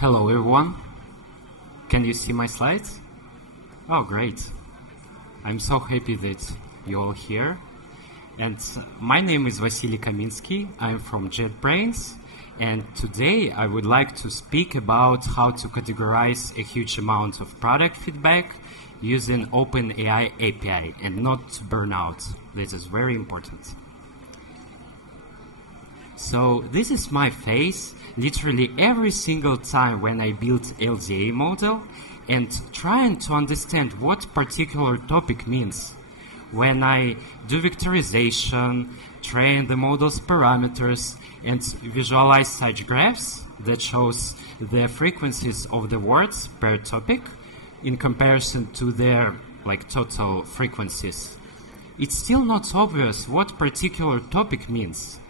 Hello everyone. Can you see my slides? Oh, great. I'm so happy that you're all here. And my name is VASILIY KAMINSKIY. I'm from JetBrains. And today I would like to speak about how to categorize a huge amount of product feedback using Openai API and not Burnout. This is very important. So this is my face literally every single time when I build LDA model and trying to understand what particular topic means. When I do vectorization, train the model's parameters, and visualize such graphs that shows the frequencies of the words per topic in comparison to their total frequencies, it's still not obvious what particular topic means.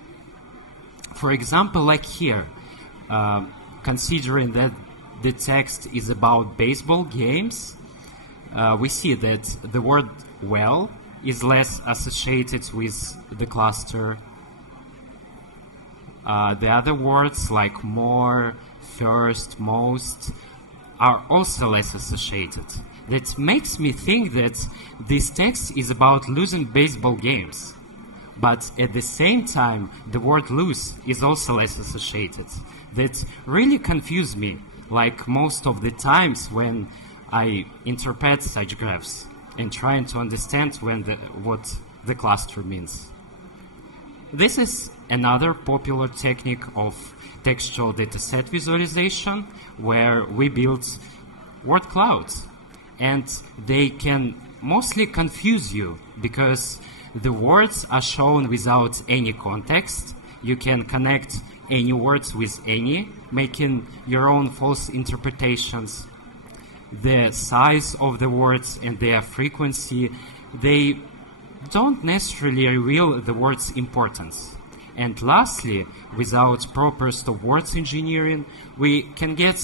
For example, like here, considering that the text is about baseball games, we see that the word well is less associated with the cluster. The other words like more, first, most are also less associated. That makes me think that this text is about losing baseball games. But at the same time, the word lose is also less associated. That really confused me, like most of the times when I interpret such graphs and trying to understand what the cluster means. This is another popular technique of textual dataset visualization where we build word clouds. And they can mostly confuse you because the words are shown without any context. You can connect any words with any, making your own false interpretations. The size of the words and their frequency, they don't necessarily reveal the word's importance. And lastly, without proper stop words engineering, we can get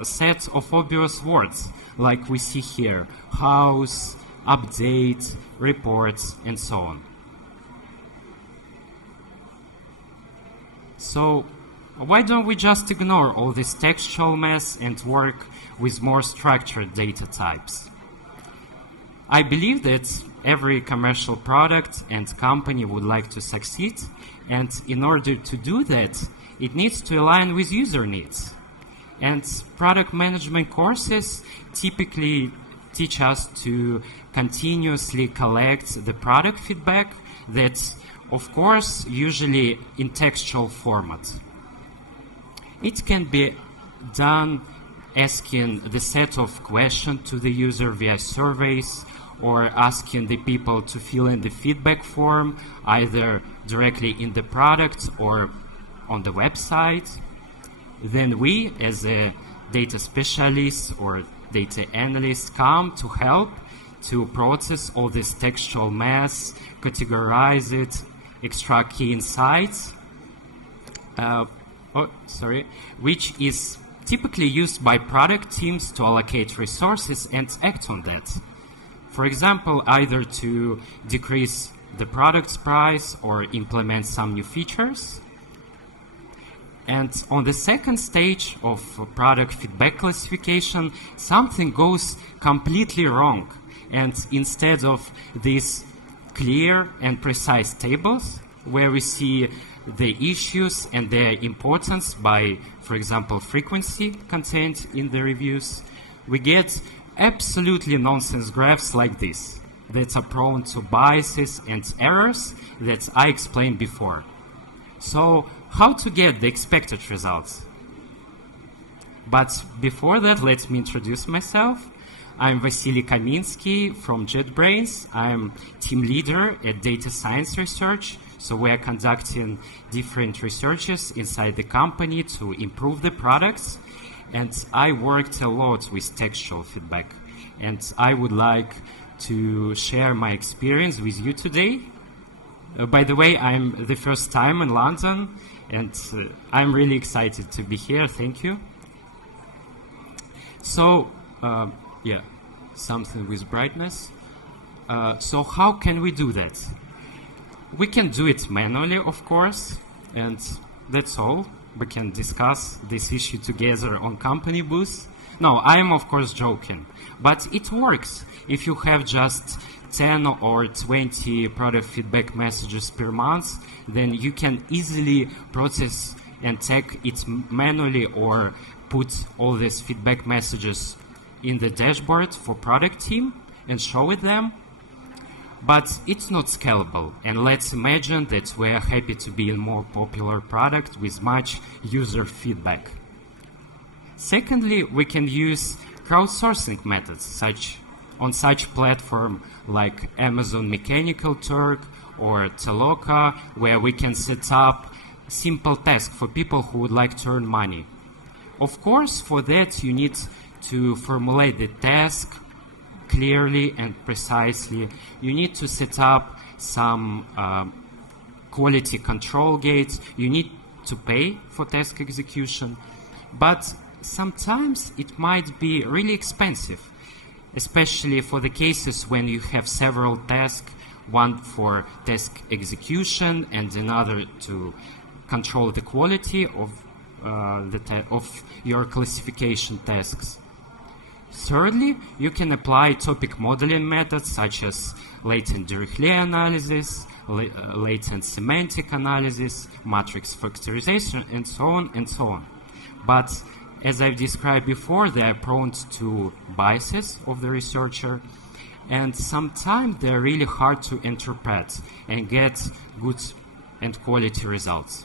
a set of obvious words, like we see here: house, update, reports, and so on. So why don't we just ignore all this textual mess and work with more structured data types? I believe that every commercial product and company would like to succeed, and in order to do that, it needs to align with user needs. And product management courses typically teach us to continuously collect the product feedback that's, of course, usually in textual format. It can be done asking the set of questions to the user via surveys or asking the people to fill in the feedback form either directly in the product or on the website. Then we, as a data specialist or data analyst, come to help to process all this textual mess, categorize it, extract key insights, which is typically used by product teams to allocate resources and act on that. For example, either to decrease the product's price or implement some new features. And on the second stage of product feedback classification, something goes completely wrong. And instead of these clear and precise tables, where we see the issues and their importance by, for example, frequency contained in the reviews, we get absolutely nonsense graphs like this, that are prone to biases and errors that I explained before. So, how to get the expected results? But before that, let me introduce myself. I'm VASILIY KAMINSKIY from JetBrains. I'm team leader at Data Science Research. So we are conducting different researches inside the company to improve the products. And I worked a lot with textual feedback. And I would like to share my experience with you today. By the way, I'm the first time in London, and I'm really excited to be here. Thank you. So, yeah, something with brightness. So how can we do that? We can do it manually, of course, and that's all. we can discuss this issue together on company booth. No, I am of course joking, but it works. If you have just 10 or 20 product feedback messages per month, then you can easily process and tag it manually or put all these feedback messages in the dashboard for product team and show it them. But it's not scalable, and let's imagine that we are happy to be a more popular product with much user feedback. Secondly, we can use crowdsourcing methods on such platform like Amazon Mechanical Turk or Teloka, where we can set up simple tasks for people who would like to earn money. Of course, for that you need to formulate the task clearly and precisely. You need to set up some quality control gates. You need to pay for task execution, but sometimes it might be really expensive, especially for the cases when you have several tasks, one for task execution and another to control the quality of your classification tasks. Thirdly, you can apply topic modeling methods such as latent Dirichlet analysis, latent semantic analysis, matrix factorization, and so on and so on. But as I've described before, they are prone to biases of the researcher, and sometimes they're really hard to interpret and get good and quality results.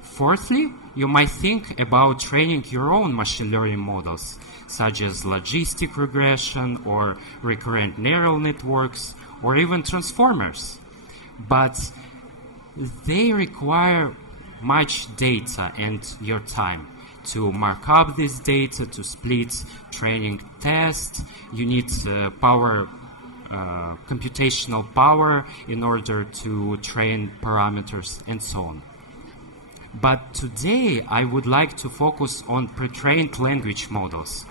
Fourthly, you might think about training your own machine learning models, such as logistic regression or recurrent neural networks, or even transformers. But they require much data and your time. To mark up this data, to split training tests, you need computational power in order to train parameters and so on. But today I would like to focus on pre-trained language models.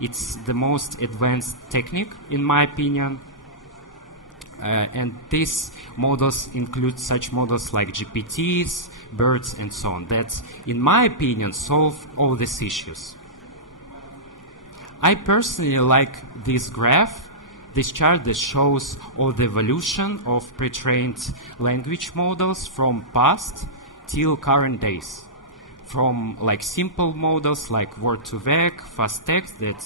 It's the most advanced technique in my opinion, and these models include such models like GPTs, BERTs, and so on, that in my opinion solve all these issues. I personally like this graph, this chart that shows all the evolution of pre-trained language models from past till current days, from like simple models like word-to-vec, fast text that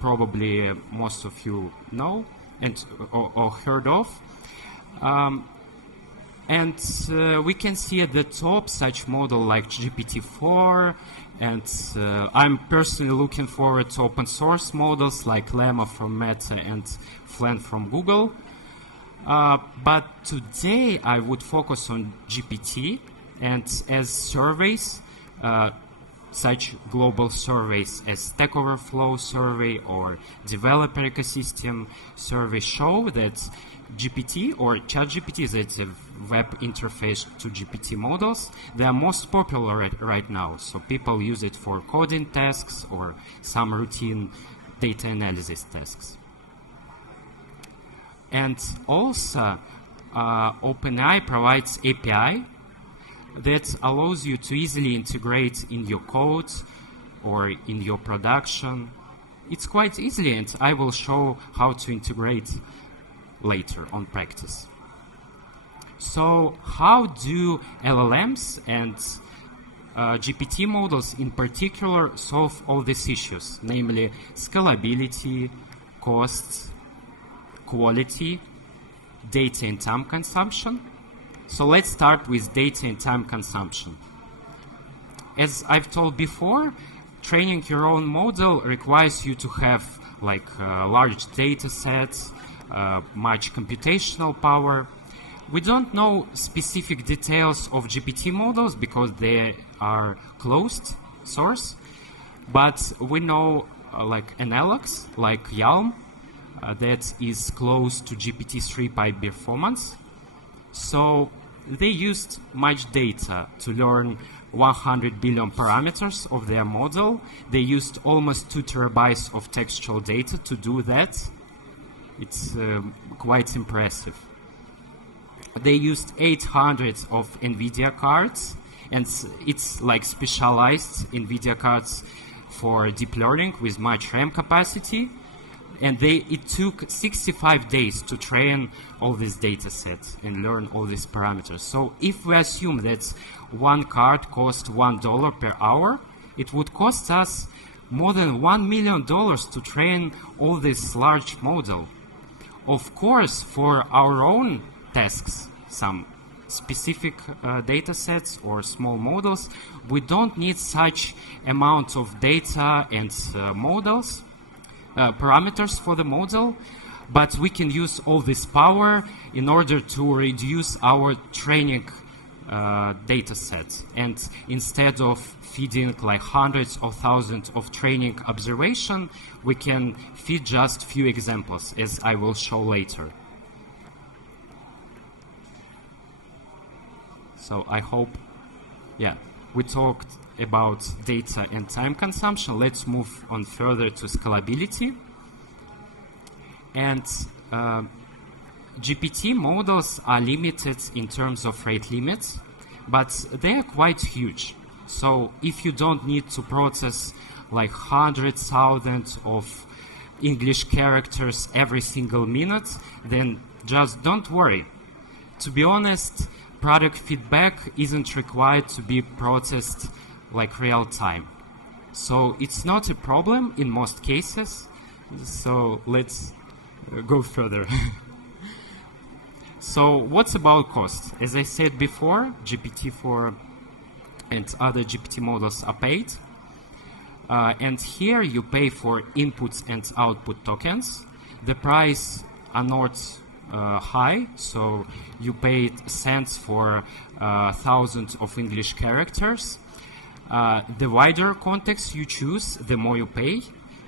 probably most of you know and or heard of, and we can see at the top such model like GPT-4, and I'm personally looking forward to open source models like Llama from Meta and Flan from Google. But today I would focus on GPT, and as surveys, such global surveys as Stack Overflow survey or developer ecosystem survey show that GPT or ChatGPT, that's a web interface to GPT models, they are most popular right now. So people use it for coding tasks or some routine data analysis tasks. And also, Openai provides API that allows you to easily integrate in your code or in your production. It's quite easy, and I will show how to integrate later on practice. So how do LLMs and GPT models in particular solve all these issues, namely scalability, costs, quality, data and time consumption? So let's start with data and time consumption. As I've told before, training your own model requires you to have like large data sets, much computational power. We don't know specific details of GPT models because they are closed source, but we know like analogs like Yalm that is close to GPT-3 by performance. So they used much data to learn 100 billion parameters of their model. They used almost 2 terabytes of textual data to do that. It's quite impressive. They used 800 of NVIDIA cards, and it's like specialized NVIDIA cards for deep learning with much RAM capacity. And it took 65 days to train all these data sets and learn all these parameters. So if we assume that one card cost $1 per hour, it would cost us more than $1 million to train all this large model. Of course, for our own tasks, some specific data sets or small models, we don't need such amount of data and models, parameters for the model, but we can use all this power in order to reduce our training data sets. And instead of feeding like hundreds of thousands of training observation, we can feed just few examples, as I will show later. So I hope, yeah, we talked about data and time consumption. Let's move on further to scalability. And GPT models are limited in terms of rate limits, but they are quite huge. So if you don't need to process like 100,000 of English characters every single minute, then just don't worry. To be honest, product feedback isn't required to be processed like real time. So it's not a problem in most cases. So let's go further. So what's about cost? As I said before, GPT-4 and other GPT models are paid. And here you pay for inputs and output tokens. The price are not high, so you paid cents for thousands of English characters. The wider context you choose, the more you pay.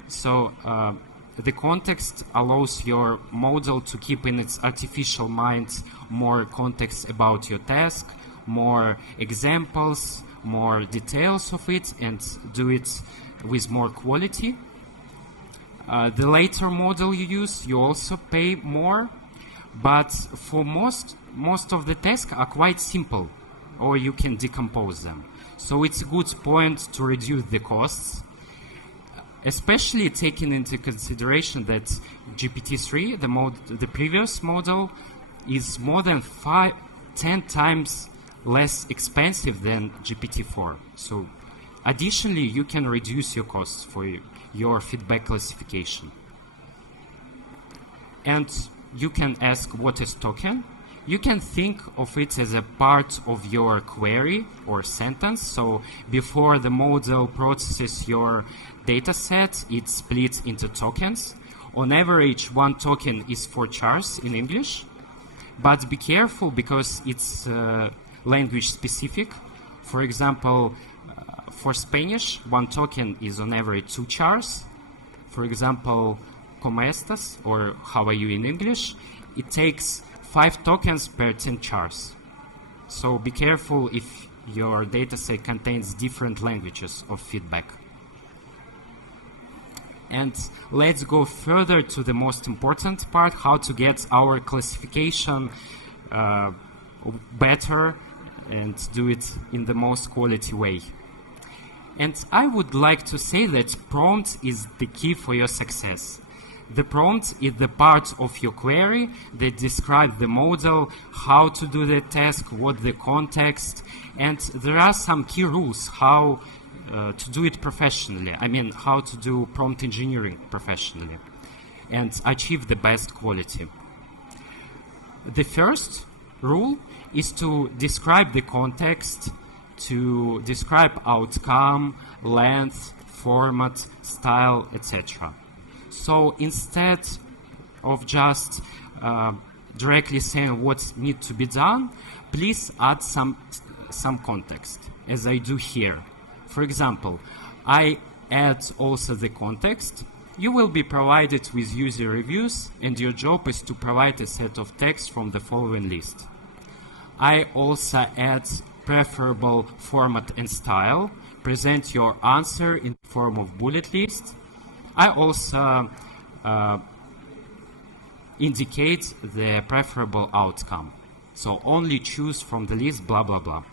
So the context allows your model to keep in its artificial mind more context about your task, more examples, more details of it, and do it with more quality. The later model you use, you also pay more, but for most of the tasks are quite simple, or you can decompose them. So it's a good point to reduce the costs, especially taking into consideration that GPT-3, the previous model, is more than 10 times less expensive than GPT-4. So additionally, you can reduce your costs for your feedback classification. And you can ask, what is token? You can think of it as a part of your query or sentence. So before the model processes your data set, it's split into tokens. On average, one token is 4 chars in English. But be careful because it's language specific. For example, for Spanish, one token is on average 2 chars. For example, ¿Cómo estás? Or how are you in English? It takes 5 tokens per 10 chars. So be careful if your dataset contains different languages of feedback. And let's go further to the most important part, how to get our classification better and do it in the most quality way. And I would like to say that prompt is the key for your success. The prompt is the part of your query that describes the model, how to do the task, what the context, and there are some key rules how to do it professionally. I mean, how to do prompt engineering professionally and achieve the best quality. The first rule is to describe the context, to describe outcome, length, format, style, etc. So instead of just directly saying what needs to be done, please add some context, as I do here. For example, I add also the context. You will be provided with user reviews, and your job is to provide a set of text from the following list. I also add preferable format and style. Present your answer in the form of bullet list. I also indicate the preferable outcome. So only choose from the list, blah, blah, blah.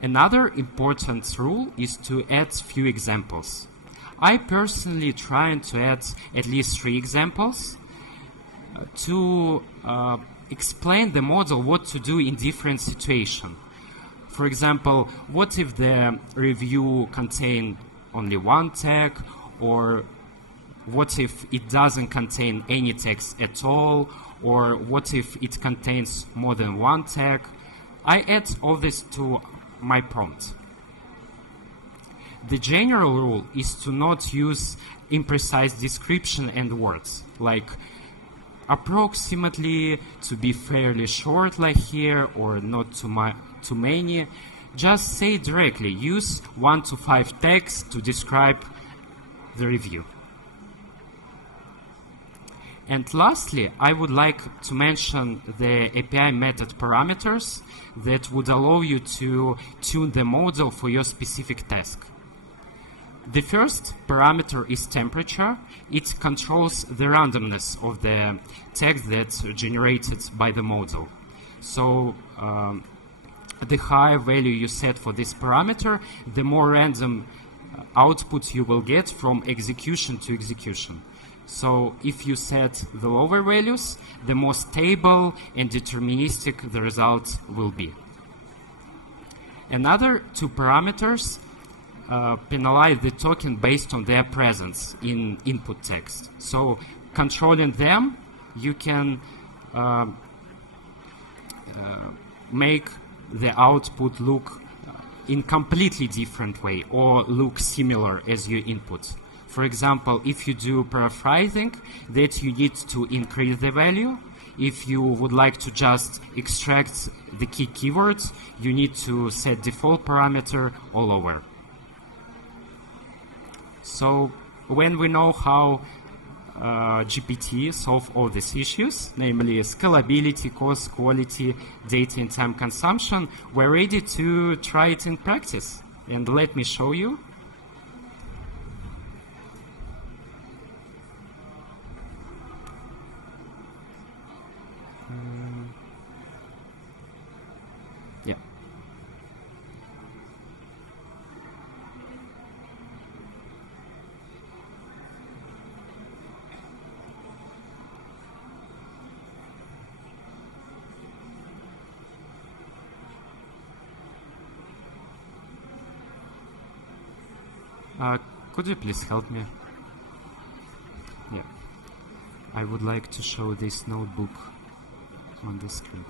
Another important rule is to add few examples. I personally try to add at least 3 examples to explain the model what to do in different situations. For example, what if the review contains only one tag, or what if it doesn't contain any text at all, or what if it contains more than one tag? I add all this to my prompt. The general rule is to not use imprecise description and words, like approximately, to be fairly short like here, or not too many. Just say directly, use 1 to 5 tags to describe the review. And lastly, I would like to mention the API method parameters that would allow you to tune the model for your specific task. The first parameter is temperature. It controls the randomness of the text that's generated by the model. So the higher value you set for this parameter, the more random output you will get from execution to execution. So if you set the lower values, the more stable and deterministic the result will be. Another 2 parameters penalize the token based on their presence in input text. So controlling them, you can make the output look in completely different way or look similar as your input. For example, if you do paraphrasing, that you need to increase the value. If you would like to just extract the key keywords, you need to set default parameter or lower. So when we know how GPT solve all these issues, namely scalability, cost, quality, data and time consumption, we're ready to try it in practice. And let me show you. Yeah. Could you please help me? Yeah. I would like to show this notebook on the screen.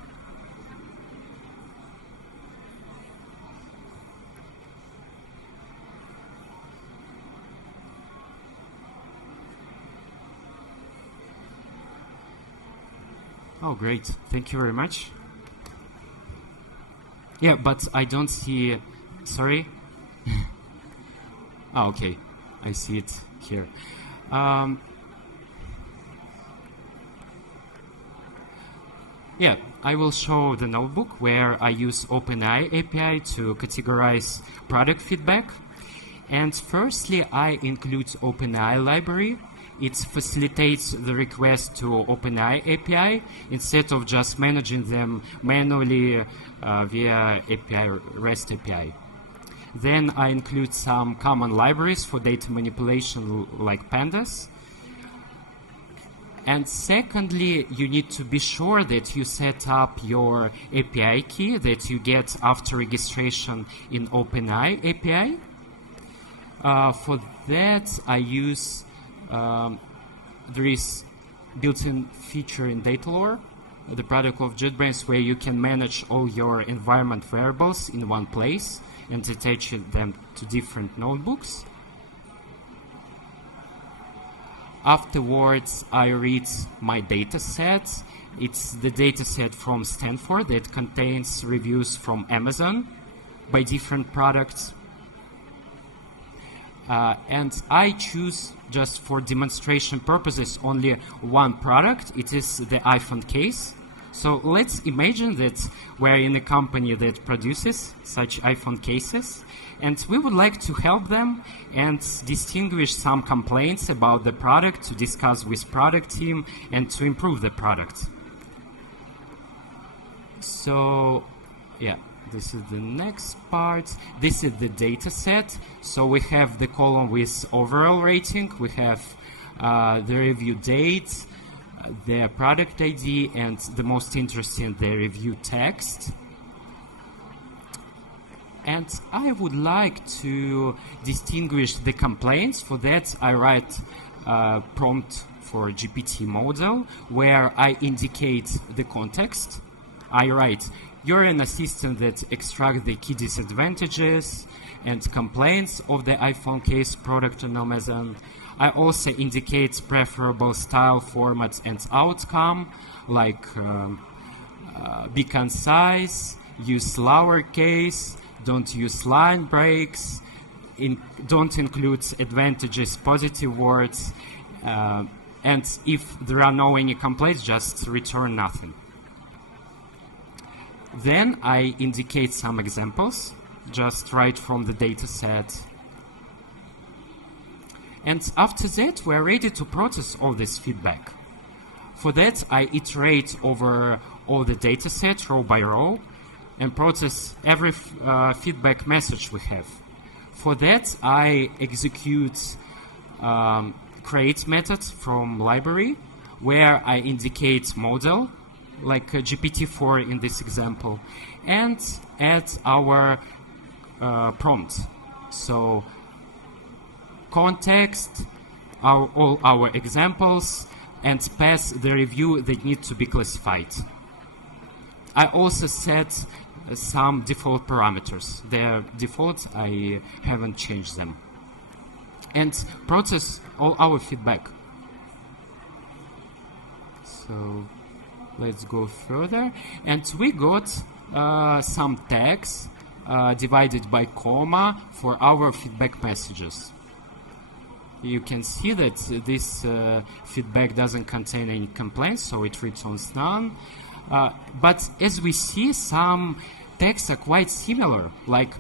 Oh, great. Thank you very much. Yeah, but I don't see... Sorry? Oh, okay. I see it here. Yeah, I will show the notebook where I use Openai API to categorize product feedback. And firstly, I include Openai library. It facilitates the request to Openai API instead of just managing them manually via API, REST API. Then I include some common libraries for data manipulation like pandas. And secondly, you need to be sure that you set up your API key that you get after registration in Openai API. For that, I use there is built-in feature in Datalore, the product of JetBrains, where you can manage all your environment variables in one place and attach them to different notebooks. Afterwards, I read my data set. It's the data set from Stanford that contains reviews from Amazon by different products. And I choose, just for demonstration purposes, only one product. It is the iPhone case. So let's imagine that we're in a company that produces such iPhone cases, and we would like to help them and distinguish some complaints about the product, to discuss with product team and to improve the product. So, yeah, this is the next part. This is the data set. So we have the column with overall rating. We have the review date, the product ID, and the most interesting, the review text. And I would like to distinguish the complaints. For that, I write a prompt for GPT model where I indicate the context. I write, you're an assistant that extracts the key disadvantages and complaints of the iPhone case product on Amazon. I also indicate preferable style, format, and outcome, like be concise, use lowercase, don't use line breaks, don't include advantages, positive words, and if there are no any complaints, just return nothing. Then I indicate some examples, just right from the data set. And after that, we're ready to process all this feedback. For that, I iterate over all the data set row by row and process every feedback message we have. For that, I execute create method from library where I indicate model, like GPT-4 in this example, and add our prompt. So context, all our examples, and pass the review that need to be classified. I also set some default parameters. They're default, I haven't changed them. And process all our feedback. So let's go further. And we got some tags divided by comma for our feedback messages. You can see that this feedback doesn't contain any complaints, so it returns none. But as we see, some tags are quite similar, like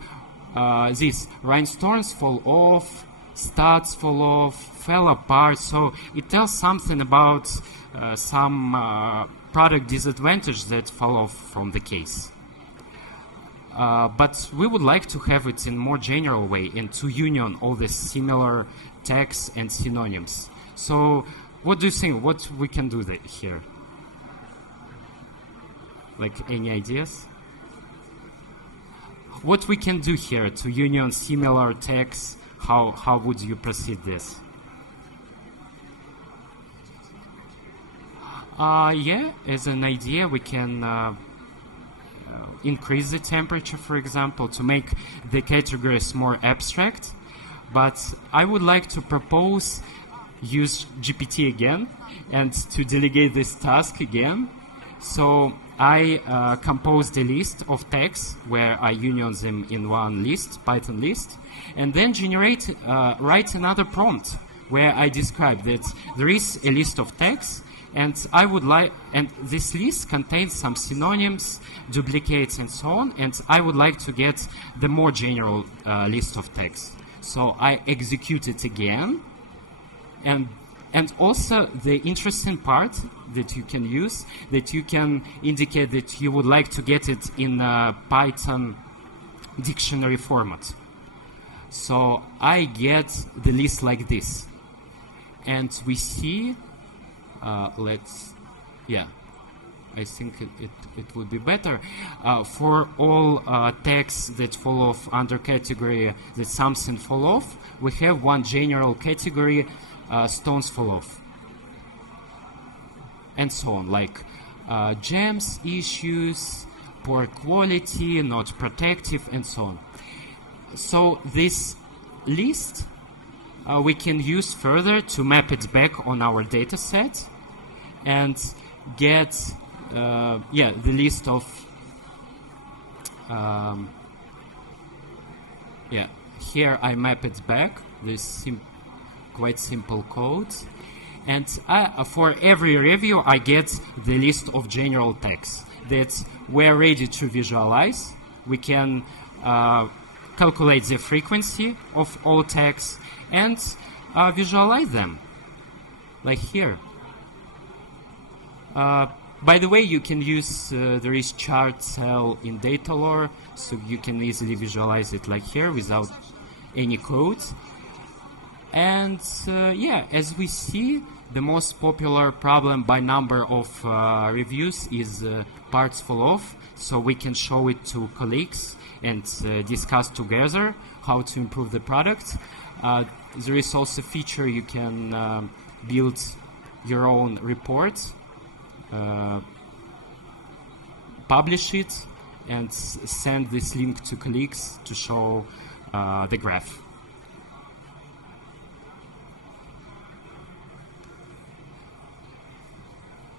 this: rhinestones fall off, studs fall off, fell apart. So it tells something about some product disadvantage that fall off from the case. But we would like to have it in more general way and to union all the similar tags and synonyms. So what do you think? What we can do here? Like, any ideas? What we can do here to union similar tags? How would you proceed this? Yeah, as an idea, we can increase the temperature, for example, to make the categories more abstract. But I would like to propose use GPT again and to delegate this task again. So I composed a list of tags where I union them in one list, Python list, and then write another prompt where I describe that there is a list of tags, and and this list contains some synonyms, duplicates, and so on, and I would like to get the more general list of tags. So I execute it again, and also the interesting part that you can use, that you can indicate that you would like to get it in Python dictionary format. So I get the list like this, and we see, I think it would be better for all tags that fall off under category that something fall off. We have one general category, stones fall off, and so on, like gems, issues, poor quality, not protective, and so on. So this list we can use further to map it back on our data set and get the list of here I map it back, this quite simple code, and for every review I get the list of general tags that we're ready to visualize. We can calculate the frequency of all tags and visualize them, like here. By the way, you can use there is chart cell in data lore, so you can easily visualize it like here without any code. And yeah, as we see, the most popular problem by number of reviews is parts fall off, so we can show it to colleagues and discuss together how to improve the product. There is also a feature you can build your own report, publish it, and send this link to colleagues to show the graph.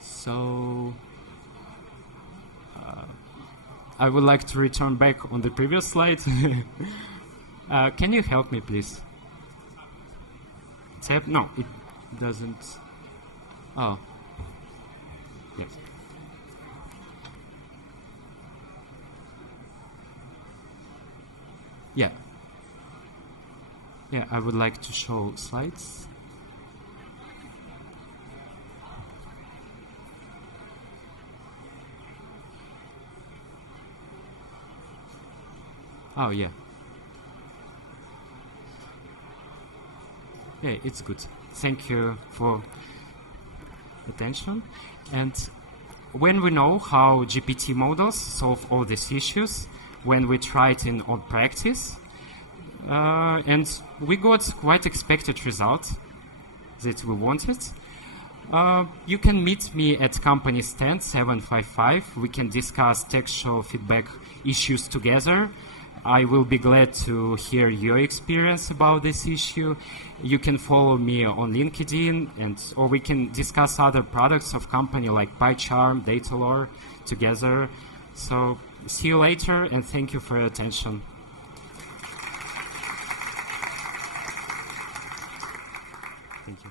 So I would like to return back on the previous slide. Can you help me, please? No, it doesn't. Oh, yes. Yeah. Yeah, I would like to show slides. Oh, yeah. Yeah, it's good. Thank you for attention. And when we know how GPT models solve all these issues, when we try it in on practice, and we got quite expected results that we wanted. You can meet me at company stand 755. We can discuss textual feedback issues together. I will be glad to hear your experience about this issue. You can follow me on LinkedIn, or we can discuss other products of company like PyCharm, Datalore together. So see you later, and thank you for your attention. Thank you.